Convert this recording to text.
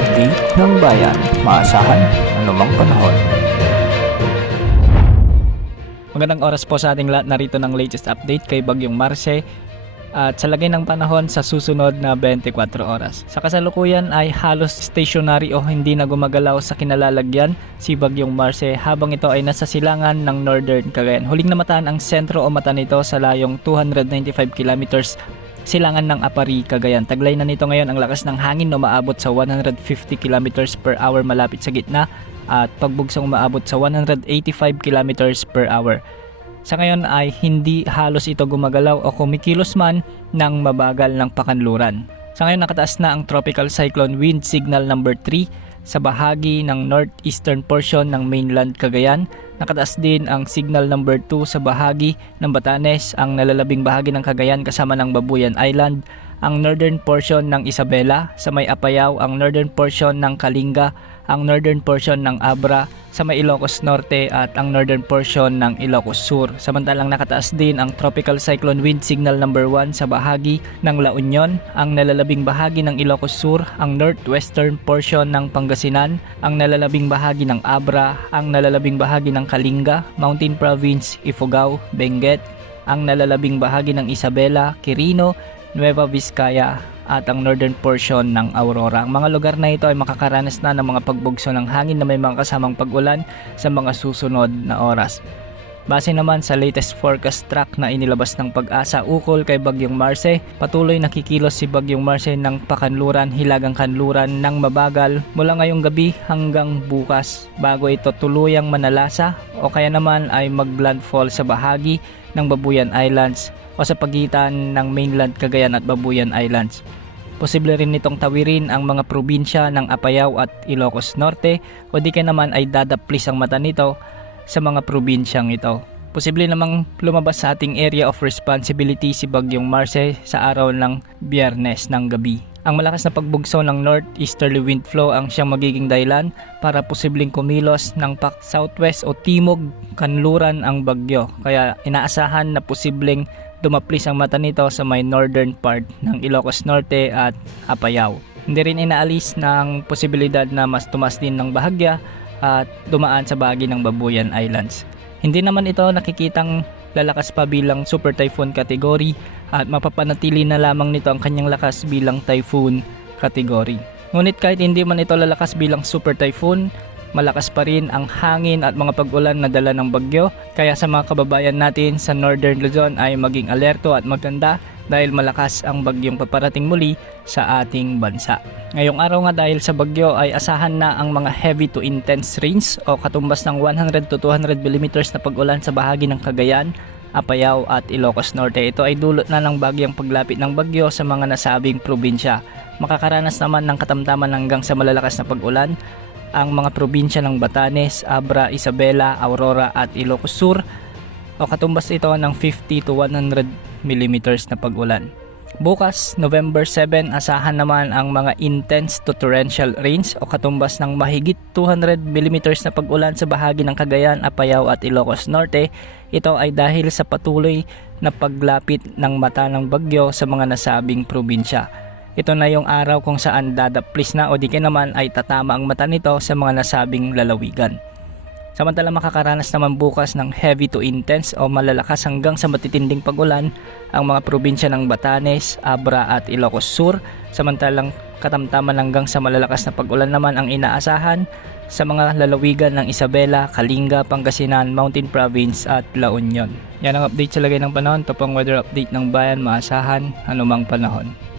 update ng bayan, maasahan anumang panahon. Magandang oras po sa ating lahat, narito ng latest update kay Bagyong Marce at sa lagay ng panahon sa susunod na 24 oras. Sa kasalukuyan ay halos stationary o hindi na gumagalaw sa kinalalagyan si Bagyong Marce habang ito ay nasa silangan ng Northern Cagayan. Huling namataan ang sentro o mata nito sa layong 295 kilometers silangan ng Apari, Cagayan. Taglay na nito ngayon ang lakas ng hangin na umaabot sa 150 kilometers per hour malapit sa gitna at pagbugsong umaabot sa 185 kilometers per hour. Sa ngayon ay hindi halos ito gumagalaw o kumikilos man ng mabagal ng pakanluran. Sa ngayon nakataas na ang Tropical Cyclone Wind Signal number 3 sa bahagi ng northeastern portion ng mainland Cagayan. Nakataas din ang Signal number 2 sa bahagi ng Batanes, ang nalalabing bahagi ng Cagayan kasama ng Babuyan Island, ang northern portion ng Isabela, sa may Apayao, ang northern portion ng Kalinga, ang northern portion ng Abra, sa may Ilocos Norte at ang northern portion ng Ilocos Sur. Samantalang nakataas din ang Tropical Cyclone Wind Signal number 1 sa bahagi ng La Union, ang nalalabing bahagi ng Ilocos Sur, ang northwestern portion ng Pangasinan, ang nalalabing bahagi ng Abra, ang nalalabing bahagi ng Kalinga, Mountain Province, Ifugao, Benguet, ang nalalabing bahagi ng Isabela, Quirino, Nueva Vizcaya at ang northern portion ng Aurora. Ang mga lugar na ito ay makakaranas na ng mga pagbugso ng hangin na may mga kasamang pag-ulan sa mga susunod na oras. Base naman sa latest forecast track na inilabas ng Pag-asa ukol kay Bagyong Marce, patuloy nakikilos si Bagyong Marce ng pakanluran, hilagang kanluran ng mabagal mula ngayong gabi hanggang bukas bago ito tuluyang manalasa o kaya naman ay maglandfall sa bahagi ng Babuyan Islands o sa pagitan ng mainland Cagayan at Babuyan Islands. Posible rin nitong tawirin ang mga probinsya ng Apayao at Ilocos Norte o di kaya naman ay dadaplis ang mata nito sa mga probinsyang ito. Posible namang lumabas sa ating area of responsibility si Bagyong Marce sa araw ng Biyernes ng gabi. Ang malakas na pagbugso ng northeasterly wind flow ang siyang magiging dahilan para posibleng kumilos ng southwest o timog kanluran ang bagyo. Kaya inaasahan na posibleng dumaplis ang mata nito sa may northern part ng Ilocos Norte at Apayao. Hindi rin inaalis ng posibilidad na mas tumas din ng bahagya at dumaan sa bahagi ng Babuyan Islands. Hindi naman ito nakikitang lalakas pa bilang super typhoon category at mapapanatili na lamang nito ang kanyang lakas bilang typhoon category. Ngunit kahit hindi man ito lalakas bilang super typhoon, malakas pa rin ang hangin at mga pag-ulan na dala ng bagyo. Kaya sa mga kababayan natin sa Northern Luzon ay maging alerto at maganda dahil malakas ang bagyong paparating muli sa ating bansa. Ngayong araw nga dahil sa bagyo ay asahan na ang mga heavy to intense rains o katumbas ng 100 to 200 mm na pag-ulan sa bahagi ng Cagayan, Apayao at Ilocos Norte. Ito ay dulot na ng bagyang paglapit ng bagyo sa mga nasabing probinsya. Makakaranas naman ng katamtaman hanggang sa malalakas na pag-ulan ang mga probinsya ng Batanes, Abra, Isabela, Aurora at Ilocos Sur o katumbas ito ng 50 to 100 mm na pag-ulan. Bukas, November 7, asahan naman ang mga intense to torrential rains o katumbas ng mahigit 200 mm na pag-ulan sa bahagi ng Cagayan, Apayao at Ilocos Norte. Ito ay dahil sa patuloy na paglapit ng mata ng bagyo sa mga nasabing probinsya. Ito na yung araw kung saan dadaplis na o di kaya naman ay tatama ang mata nito sa mga nasabing lalawigan. Samantala makakaranas naman bukas ng heavy to intense o malalakas hanggang sa matitinding pag-ulan ang mga probinsya ng Batanes, Abra at Ilocos Sur. Samantalang katamtaman hanggang sa malalakas na pag-ulan naman ang inaasahan sa mga lalawigan ng Isabela, Kalinga, Pangasinan, Mountain Province at La Union. Yan ang update sa lagay ng panahon. Ito pang weather update ng bayan, maasahan anumang panahon.